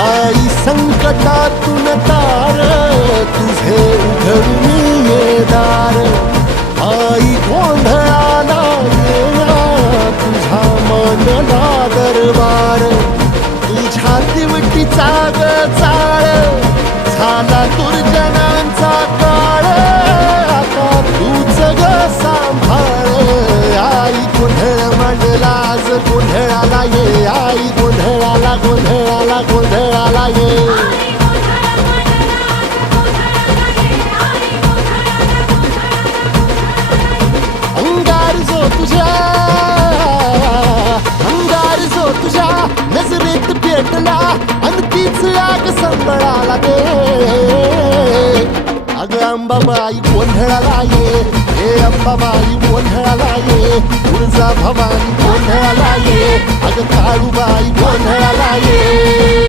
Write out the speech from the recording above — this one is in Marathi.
आई संकटातून तार तुझे उघडून ये दार आई गोंधळाला येणार तुझा मनला दरबार तुझ्या दिवटीचा ग चाळ झाला दुर्जनांचा काळ आता तूच ग सांभाळ आई गोंधळ मांडला आज गोंधळाला ये आई गोंधळाला गोंधळाला गोंधळाला ये अंगार जो तुझ्या नजरेत पेटला आणि तीच आग संबळाला दे अग अंबाबाई गोंधळाला ये हे अंबाबाई गोंधळाला ये तुळजा भवानी गोंधळाला ये अग काळूबाई गोंधळाला ये